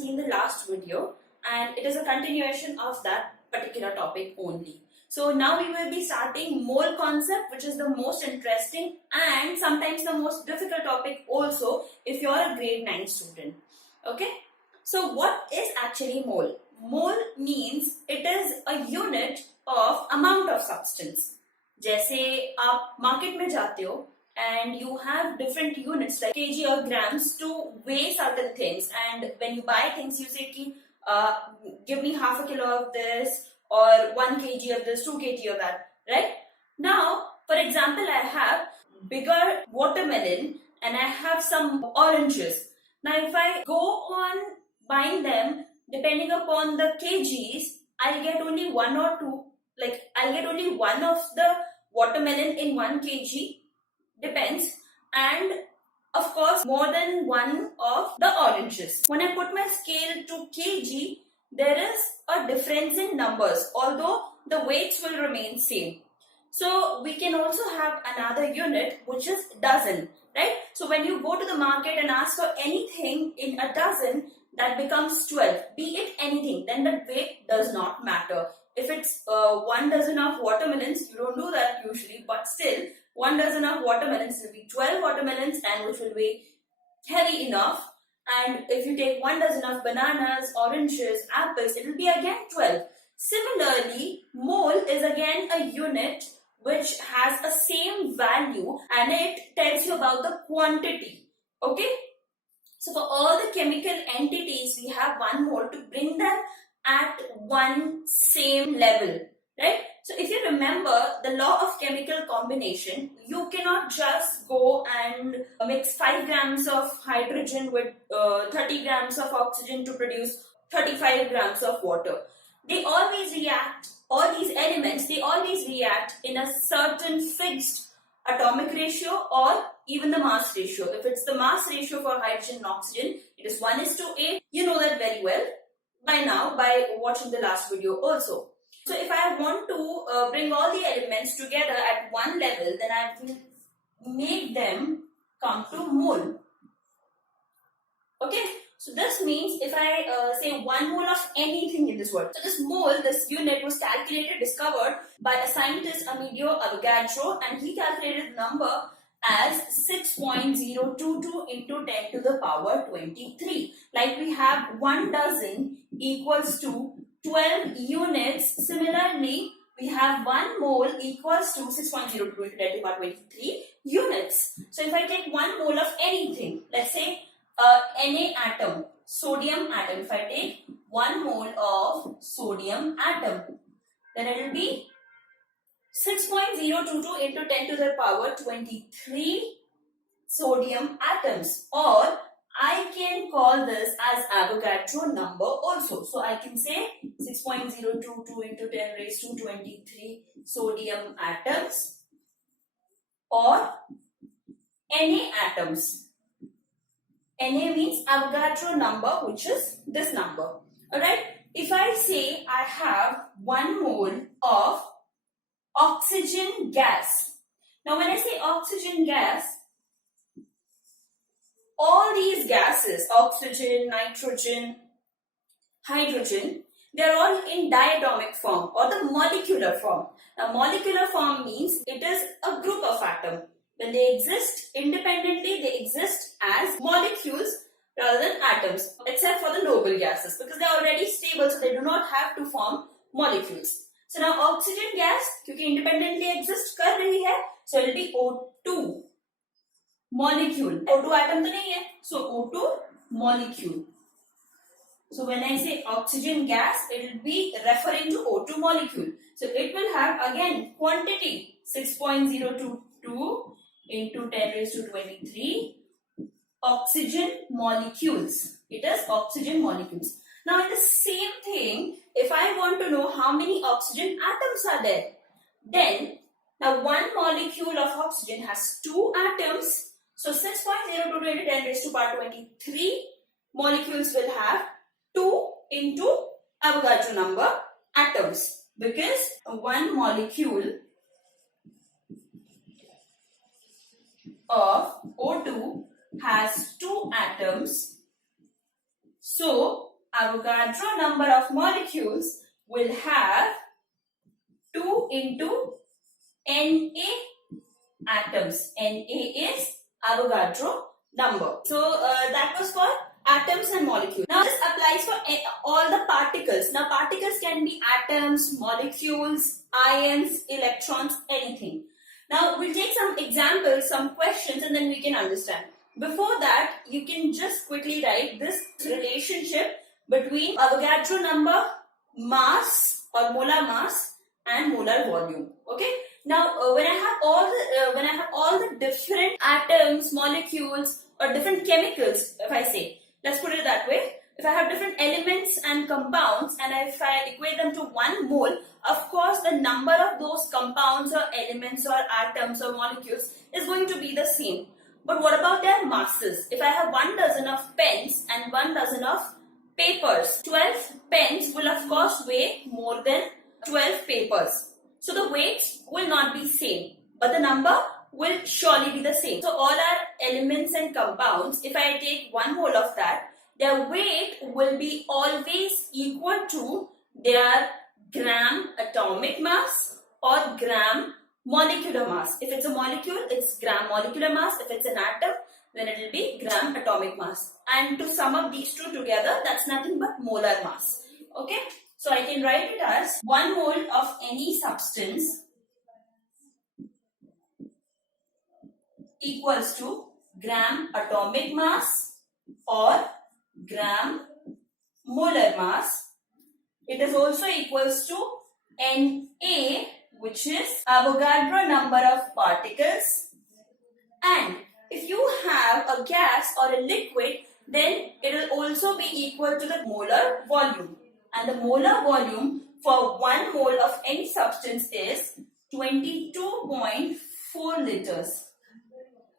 seen the last video, and it is a continuation of that particular topic only. So now we will be starting mole concept, which is the most interesting and sometimes the most difficult topic also if you are a grade 9 student. Okay. So what is actually mole? Mole means it is a unit of amount of substance. जैसे आप market में जाते हो and you have different units like kg or grams to weigh certain things, and when you buy things you say ki, give me half a kilo of this or 1 kg of this, 2 kg of that, right? Now, for example, I have bigger watermelon and I have some oranges. Now, if I go on buying them, depending upon the kgs, I'll get only one or two, like I'll get only one of the watermelon in 1 kg, depends, and of course more than one of the oranges. When I put my scale to kg, there is a difference in numbers, although the weights will remain same. So we can also have another unit which is dozen, right? So when you go to the market and ask for anything in a dozen, that becomes 12. Be it anything, then the weight does not matter. If it's 1 dozen of watermelons, you don't do that usually, but still 1 dozen of watermelons will be 12 watermelons, and which will weigh heavy enough. And if you take 1 dozen of bananas, oranges, apples, it will be again 12. Similarly, mole is again a unit which has a same value and it tells you about the quantity. Okay? So for all the chemical entities, we have 1 mole to bring them at one same level, right? So if you remember the law of chemical combination, you cannot just go and mix 5 grams of hydrogen with 30 grams of oxygen to produce 35 grams of water. They always react, all these elements, they always react in a certain fixed atomic ratio or even the mass ratio. If it's the mass ratio for hydrogen and oxygen, it is 1:8. You know that very well by now by watching the last video also. So if I want to bring all the elements together at one level, then I will make them come to mole. Okay, so this means if I say 1 mole of anything in this world. So this mole, this unit was calculated, discovered by a scientist, Amedeo Avogadro, and he calculated the number as 6.022 into 10 to the power 23. Like we have 1 dozen equals to 12 units. Similarly, we have 1 mole equals to 6.022 into 10 to the power 23 units. So if I take 1 mole of anything, let's say Na atom, sodium atom, if I take 1 mole of sodium atom, then it will be 6.022 into 10 to the power 23 sodium atoms, or I can call this as Avogadro number also. So I can say 6.022 into 10 raised to 23 sodium atoms or Na atoms. Na means Avogadro number, which is this number. Alright, if I say I have 1 mole of oxygen gas. Now when I say oxygen gas, all these gases, oxygen, nitrogen, hydrogen, they are all in diatomic form or the molecular form. Now molecular form means it is a group of atoms. When they exist independently, they exist as molecules rather than atoms, except for the noble gases, because they are already stable, so they do not have to form molecules. So now oxygen gas, क्योंकि independently exist कर रही है, so it will be O2 molecule. O2 atom तो नहीं है, so O2 molecule. So when I say oxygen gas, it will be referring to O2 molecule. So it will have again quantity 6.022 into 10 raised to 23 oxygen molecules. It is oxygen molecules. Now in the same thing, if I want to know how many oxygen atoms are there, then now 1 molecule of oxygen has 2 atoms. So 6.022 into 10 raised to power 23 molecules will have 2 into Avogadro number atoms, because 1 molecule of O2 has 2 atoms. So Avogadro number of molecules will have 2 into Na atoms. Na is Avogadro number. So that was for atoms and molecules. Now this applies for all the particles. Now particles can be atoms, molecules, ions, electrons, anything. Now we'll take some examples, some questions, and then we can understand. Before that, you can just quickly write this relationship between Avogadro number, mass or molar mass, and molar volume. Okay. Now when I have all the different atoms, molecules, or different chemicals, if I say, let's put it that way. If I have different elements and compounds, and if I equate them to 1 mole, of course the number of those compounds or elements or atoms or molecules is going to be the same. But what about their masses? If I have 1 dozen of pens and 1 dozen of papers, 12 pens will of course weigh more than 12 papers. So the weights will not be same, but the number will surely be the same. So all our elements and compounds, if I take 1 mole of that, their weight will be always equal to their gram atomic mass or gram molecular mass. If it's a molecule, it's gram molecular mass. If it's an atom, then it will be gram atomic mass. And to sum up these two together, that's nothing but molar mass. Okay? So I can write it as 1 mole of any substance equals to gram atomic mass or gram molar mass. It is also equals to Na, which is Avogadro number of particles. And if you have a gas or a liquid, then it will also be equal to the molar volume. And the molar volume for 1 mole of any substance is 22.4 liters.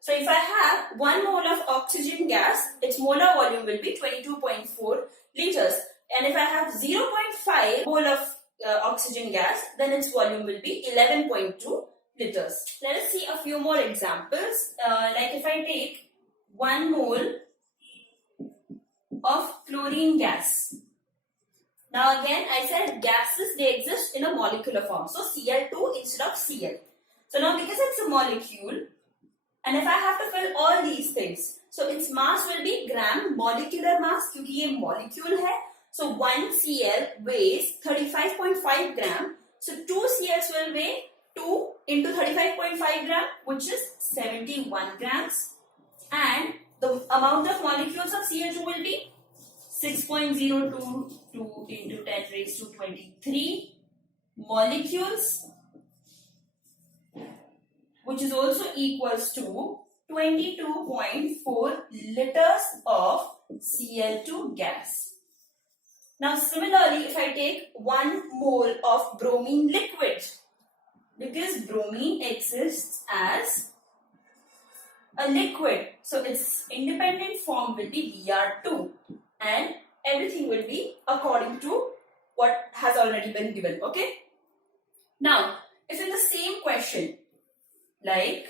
So if I have 1 mole of oxygen gas, its molar volume will be 22.4 liters. And if I have 0.5 mole of oxygen gas, then its volume will be 11.2 liters. Let us see a few more examples. Like if I take 1 mole of chlorine gas. Now again, I said gases, they exist in a molecular form. So Cl2 instead of Cl. So now because it's a molecule, and if I have to fill all these things, so its mass will be gram molecular mass, क्योंकि ये molecule है. So 1 Cl weighs 35.5 gram. So 2 Cls will weigh 2 into 35.5 gram, which is 71 grams. And the amount of molecules of Cl2 will be 6.022 into 10 raised to 23 molecules, which is also equals to 22.4 liters of Cl2 gas. Now similarly, if I take 1 mole of bromine liquid, because bromine exists as a liquid, so its independent form will be Br2, and everything will be according to what has already been given. Okay. Now, if in the same question, like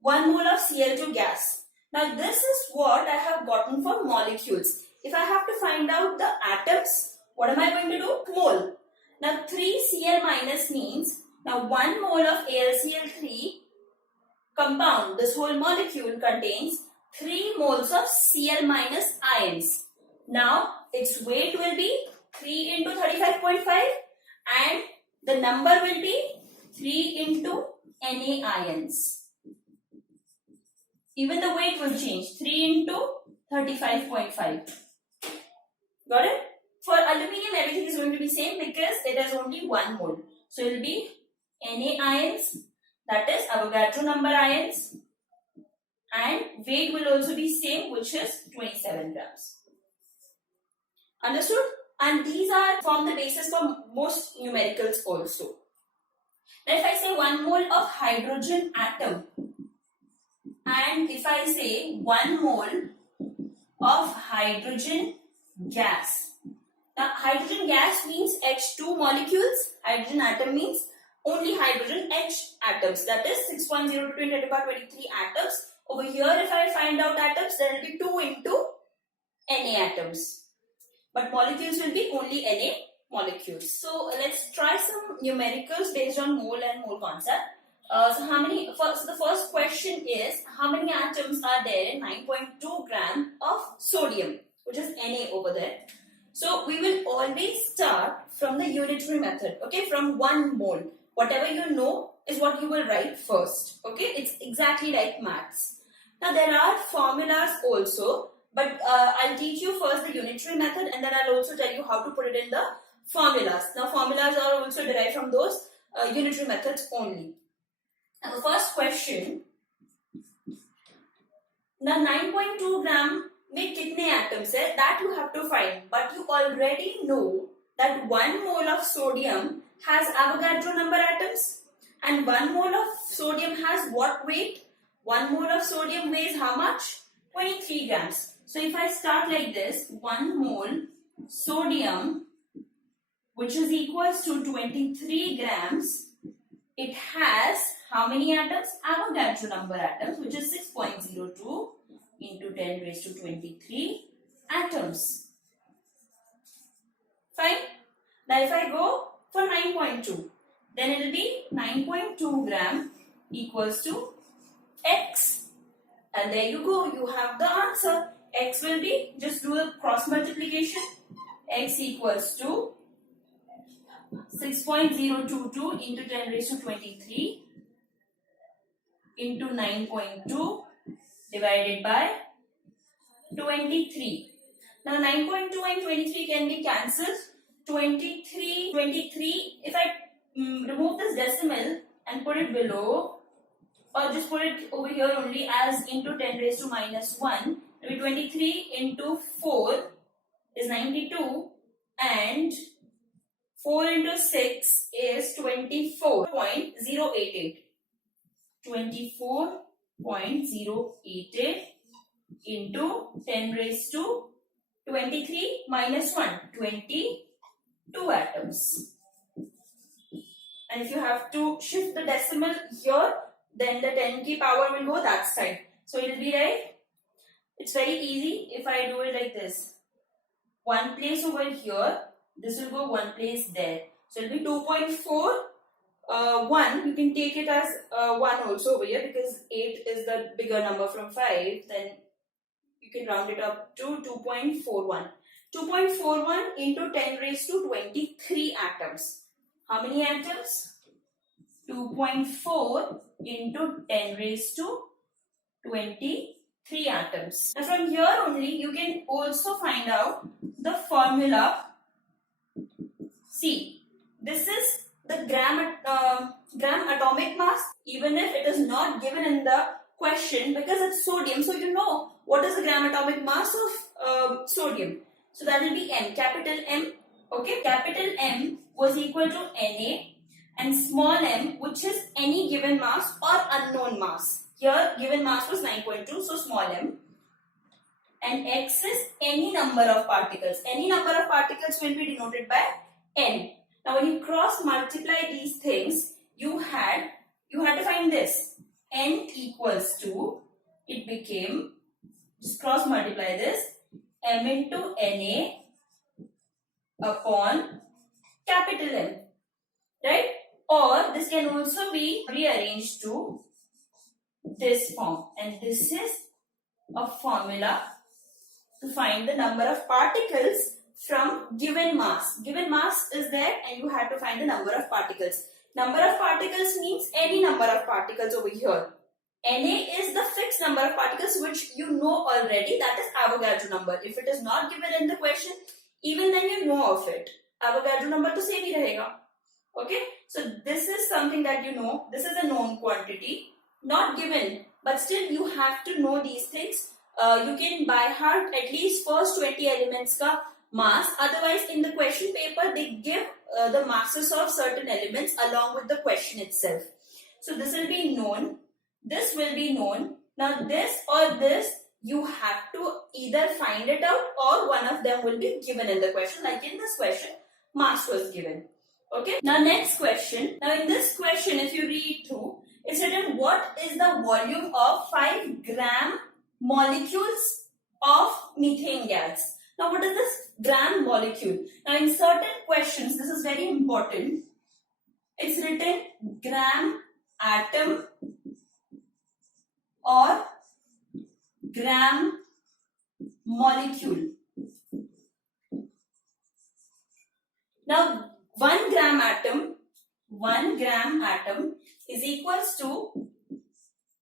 1 mole of Cl2 gas. Now this is what I have gotten for molecules. If I have to find out the atoms, what am I going to do? Mole. Now 3 Cl minus means, now 1 mole of AlCl3 compound, this whole molecule contains 3 moles of Cl minus ions. Now its weight will be 3 into 35.5 and the number will be 3 into Na ions. Even the weight will change, 3 into 35.5. Got it? For aluminium, everything is going to be same because it has only 1 mole. So it will be Na ions, that is Avogadro number ions, and weight will also be same, which is 27 grams. Understood? And these are form the basis for most numericals also. Now if I say 1 mole of hydrogen atom, and if I say 1 mole of hydrogen gas. Now hydrogen gas means H2 molecules, hydrogen atom means only hydrogen H atoms, that is 6.02 into 10 to the power 23 atoms. Over here if I find out atoms, there will be 2 into Na atoms. but molecules will be only Na molecules. So let's try some numericals based on mole and mole concept. So the first question is, how many atoms are there in 9.2 gram of sodium, which is Na over there. So we will always start from the unitary method, okay, from 1 mole. Whatever you know is what you will write first, okay. It's exactly like maths. Now there are formulas also, but I'll teach you first the unitary method, and then I'll also tell you how to put it in the formulas. Now formulas are also derived from those unitary methods only. Now the first question, now 9.2 gram में कितने atoms है, that you have to find, but you already know that 1 mole of sodium has Avogadro number atoms, and 1 mole of sodium has what weight? 1 mole of sodium weighs how much? 23 grams. So if I start like this, 1 mole sodium, which is equals to 23 grams, it has how many atoms? Avogadro number atoms, which is 6.02 into 10 raised to 23 atoms. Fine. Now if I go for 9.2, then it will be 9.2 gram equals to X. And there you go, you have the answer. X will be, just do the cross multiplication. X equals to 6.022 into 10 raised to 23 into 9.2 divided by 23. Now 9.2 and 23 can be cancelled. 23, if I remove this decimal and put it below, or just put it over here only as into 10 raised to minus 1, it will be 23 into 4 is 92, and 4 into 6 is 24.088. 24.088 into 10 raised to 23 minus 1, 22 atoms. And if you have to shift the decimal here, then the 10 ki power will go that side. So it will be like, it's very easy if I do it like this. One place over here, this will go one place there. So it will be 2.4. 1, you can take it as 1 also over here, because 8 is the bigger number from 5, then you can round it up to 2.41. 2.41 into 10 raised to 23 atoms. How many atoms? 2.4 into 10 raised to 23 atoms. Now from here only you can also find out the formula. See, this is the gram atomic mass, even if it is not given in the question, because it's sodium, so you know what is the gram atomic mass of sodium. So that will be M, capital M. Okay, capital M was equal to Na, and small m, which is any given mass or unknown mass. Here given mass was 9.2, so small m. And X is any number of particles. Any number of particles will be denoted by N. Now when you cross multiply these things, you had to find this. N equals to, it became, just cross multiply this, M into Na upon capital M, right? Or this can also be rearranged to this form, and this is a formula to find the number of particles from given mass. Given mass is there and you have to find the number of particles. Number of particles means any number of particles over here. Na is the fixed number of particles which you know already, that is Avogadro number. If it is not given in the question, even then you know of it. Avogadro number to same hi rahega. Okay, so this is something that you know. This is a known quantity, not given, but still you have to know these things. You can by heart at least first 20 elements ka mass. Otherwise, in the question paper, they give the masses of certain elements along with the question itself. So this will be known. This will be known. Now this or this, you have to either find it out or one of them will be given in the question. Like in this question, mass was given. Okay. Now next question. Now in this question, if you read through, it's written what is the volume of 5 gram molecules of methane gas. Now what is this gram molecule? Now in certain questions, this is very important. It's written gram atom or gram molecule. Now 1 gram atom is equals to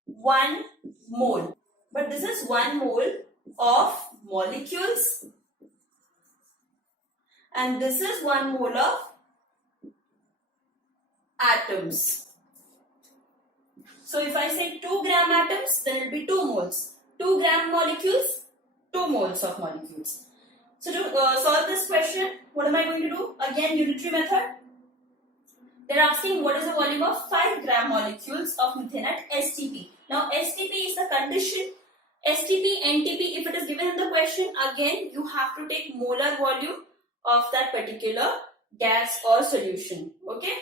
1 mole. But this is 1 mole of molecules and this is 1 mole of atoms. So if I say 2 gram atoms, then it will be 2 moles. 2 gram molecules, 2 moles of molecules. So to solve this question, what am I going to do? Again, unitary method. They're asking what is the volume of 5 gram molecules of methane at STP. Now STP is the condition. STP, NTP, if it is given in the question, again you have to take molar volume of that particular gas or solution. Okay?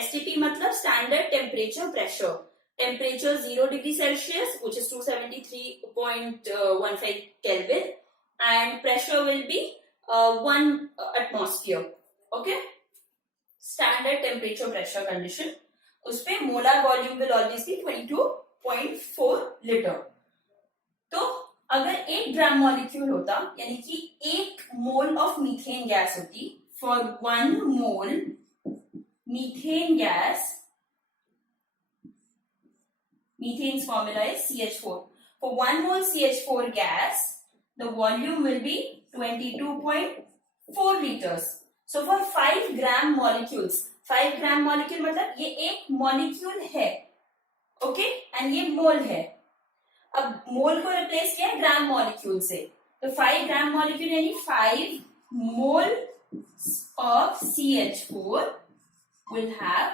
STP matlab standard temperature pressure. Temperature 0 degree Celsius, which is 273.15 Kelvin, and pressure will be 1 atmosphere. Okay? Standard temperature pressure condition. उसपे molar volume will always be 22.4 liter. तो अगर 1 gram molecule होता यानी कि 1 mole of methane gas होती, for 1 mole methane gas, methane's formula is CH4. For 1 mole CH4 gas, the volume will be 22.4 liters. So for 5 gram molecules, 5 gram molecule मतलब ये एक molecule है, okay, and ये mole है. अब मोल को replace किया ग्राम मॉलिक्यूल से, तो 5 ग्राम मॉलिक्यूल यानी 5 mole of CH4 will have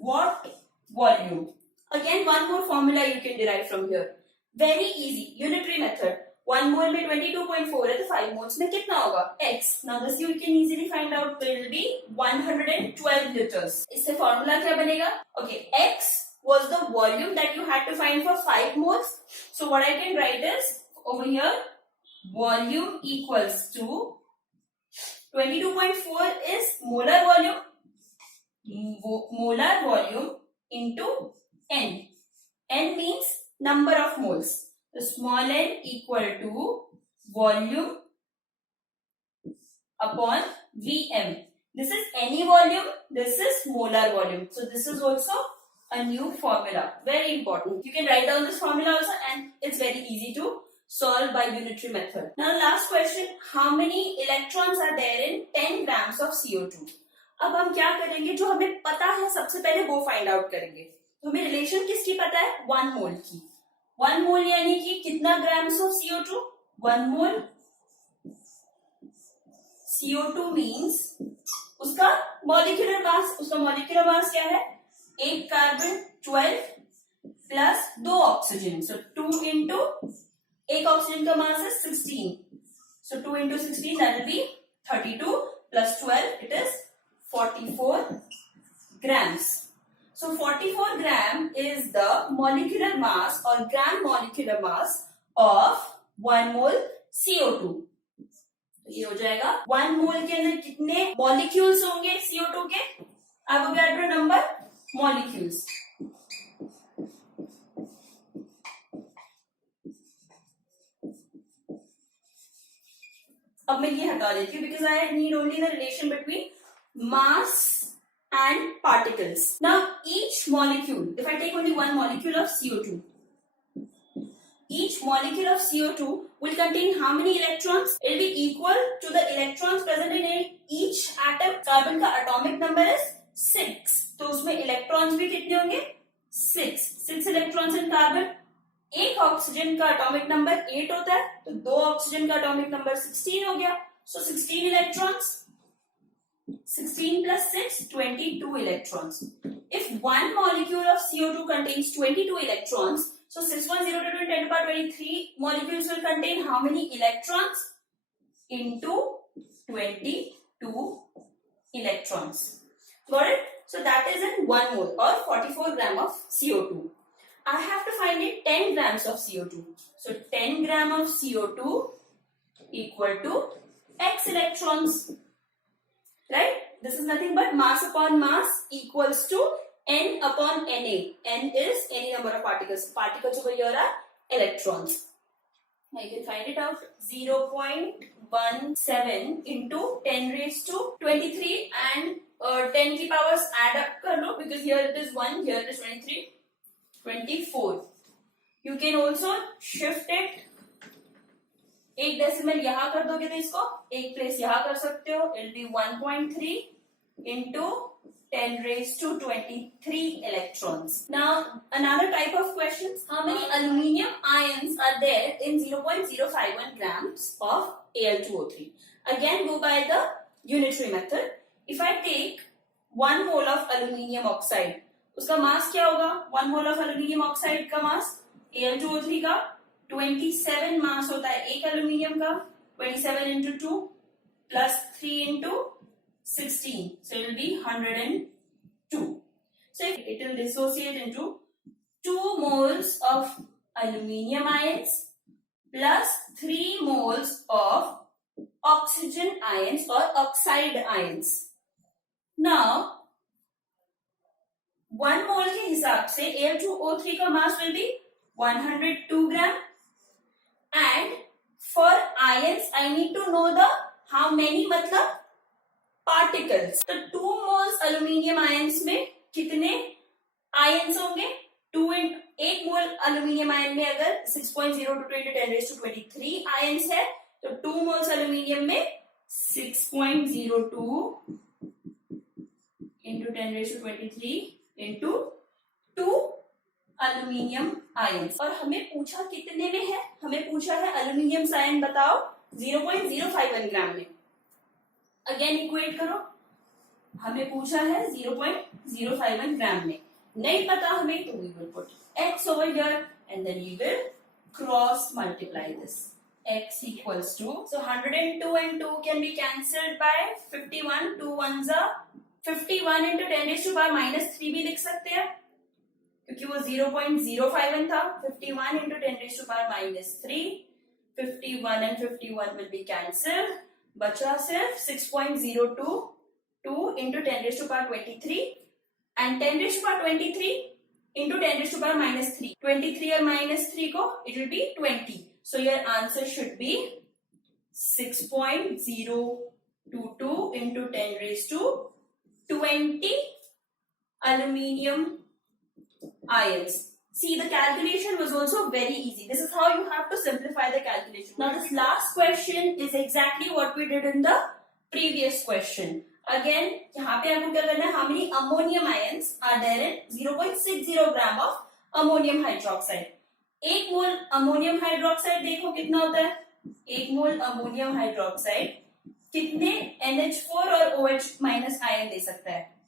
what volume? Again, one more formula you can derive from here. Very easy, unitary method. 1 mole में 22.4 है, तो 5 moles में कितना होगा? X. Now this you can easily find out. It will be 112 liters. इससे formula क्या बनेगा? Okay, X was the volume that you had to find for 5 moles. So what I can write is over here, volume equals to 22.4 is molar volume. Molar volume into N. N means number of moles. So small n equal to volume upon Vm. This is any volume. This is molar volume. So this is also a new formula. Very important. You can write down this formula also and it's very easy to solve by unitary method. Now last question. How many electrons are there in 10 grams of CO2? अब हम क्या करेंगे, जो हमें पता है सबसे पहले वो फाइंड आउट करेंगे. तो हमें रिलेशन किसकी पता है? 1 मोल की. 1 मोल यानी कि कितना grams of CO2? 1 mole CO2 means उसका मॉलिक्यूलर मास. उसका मॉलिक्यूलर मास क्या है? एक कार्बन 12 प्लस 2 ऑक्सीजन. सो 2 इंटू एक ऑक्सीजन का मास है 16. सो 2 into 16 that will be 32 plus 12 it is 44 grams. So 44 gram is the molecular mass or gram molecular mass of 1 mole CO2. तो ये हो जाएगा 1 मोल के अंदर कितने मॉलिक्यूल्स होंगे CO2 के? Avogadro number molecules. अब मैं ये हटा देती हूँ because I need only the relation between mass and particles. Now each molecule, if I take only one molecule of CO2, each molecule of CO2 will contain how many electrons? It will be equal to the electrons present in each atom. Carbon का atomic number is 6. तो उसमें electrons भी कितने होंगे? 6 electrons in carbon. एक oxygen का atomic number 8 होता है, तो 2 ऑक्सीजन का atomic number 16 हो गया. So 16 electrons. 16 plus 6, 22 electrons. If one molecule of CO2 contains 22 electrons, so 6102 to 10 to the power 23 molecules will contain how many electrons? Into 22 electrons. Got it? So that is in 1 mole or 44 gram of CO2. I have to find it 10 grams of CO2. So 10 gram of CO2 equal to x electrons, right? This is nothing but mass upon mass equals to n upon Na. N is any number of particles. Particles over here are electrons. Now you can find it out. 0.17 into 10 raised to 23 and 10 की powers add up कर लो because here it is 1, here it is 23, 24. You can also shift it. एक decimal यहाँ कर दोगे तो इसको एक place यहाँ कर सकते हो. It will be 1.3 into 10 raised to 23 electrons. Now, another type of questions. How many aluminium ions are there in 0.051 grams of Al2O3? Again, go by the unitary method. If I take 1 mole of aluminium oxide, उसका mass क्या होगा? 1 mole of aluminium oxide का mass Al2O3 का 27 mass होता है एक aluminium का. 27 into 2 plus 3 into 16, so it will be 102. So it will dissociate into 2 moles of aluminium ions plus 3 moles of oxygen ions or oxide ions. Now 1 mole के हिसाब से Al2O3 का mass will be 102 gram, and for ions I need to know the how many मतलब particles. तो 2 moles aluminium ions में कितने ions होंगे? 1 mole aluminium ion में अगर 6.02 into 10 raised to 23 ions है, तो 2 moles aluminium में 6.02 into 10 raised to 23 into 2 aluminium ions. और हमें पूछा कितने में है? हमें पूछा है aluminium ion बताओ 0.051 ग्राम में. अगेन इक्वेट करो. हमें पूछा है 0.051 ग्राम में. नहीं पता हमें तो we will put x over here and then we will cross multiply this. X equals to, so 102 and 2 can be cancelled by 51. 2 ones are 51 into 10 raised to power minus 3 भी लिख सकते हैं क्योंकि वो 0.051 था. 51 into 10 raised to power minus 3. 51 and 51 will be cancelled. बचा सिर्फ 6.022 into 10 raised to power 23 and 10 raised to power 23 into 10 raised to power minus 3. 23 और minus 3 को it will be 20. So your answer should be 6.022 into 10 raised to 20 aluminium ions. See, the calculation was also very easy. This is how you have to simplify the calculation. Now, this last question is exactly what we did in the previous question. Again, यहाँ पे आपको क्या करना है? How many ammonium ions are there in 0.60 gram of ammonium hydroxide? 1 mole ammonium hydroxide देखो कितना होता है? 1 mole ammonium hydroxide कितने NH4 और OH minus ion दे सकता है?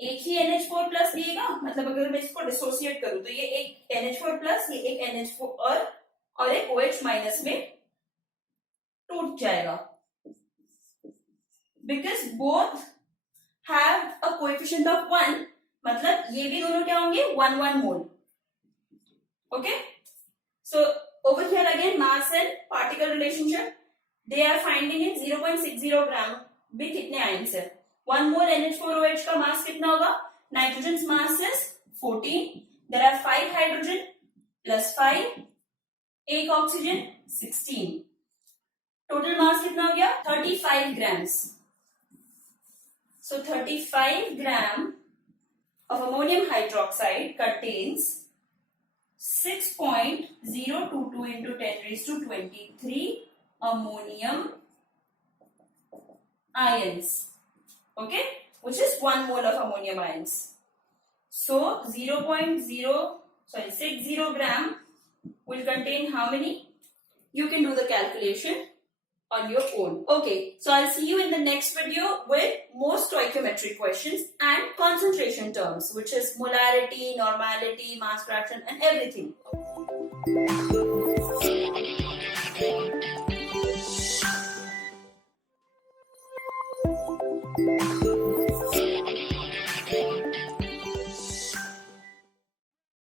एक ही NH4 प्लस दिएगा. मतलब अगर मैं इसको डिसोसिएट करूं तो ये एक NH4 प्लस, ये एक NH4 और एक OH माइनस में टूट जाएगा. Because both have a coefficient of 1, मतलब ये भी दोनों क्या होंगे? 1 mole. Okay? So over here again mass and particle relationship. They are finding in 0.60 gram में कितने ions है? 1 mole NH4OH का mass कितना होगा? Nitrogen's mass is 14. There are 5 hydrogen plus 5. एक oxygen 16. Total mass कितना हो गया? 35 grams. So 35 gram of ammonium hydroxide contains 6.022 into 10 raised to 23 ammonium ions. Okay, which is 1 mole of ammonium ions. So 60 gram will contain how many? You can do the calculation on your own. Okay, so I'll see you in the next video with more stoichiometric questions and concentration terms, which is molarity, normality, mass fraction and everything.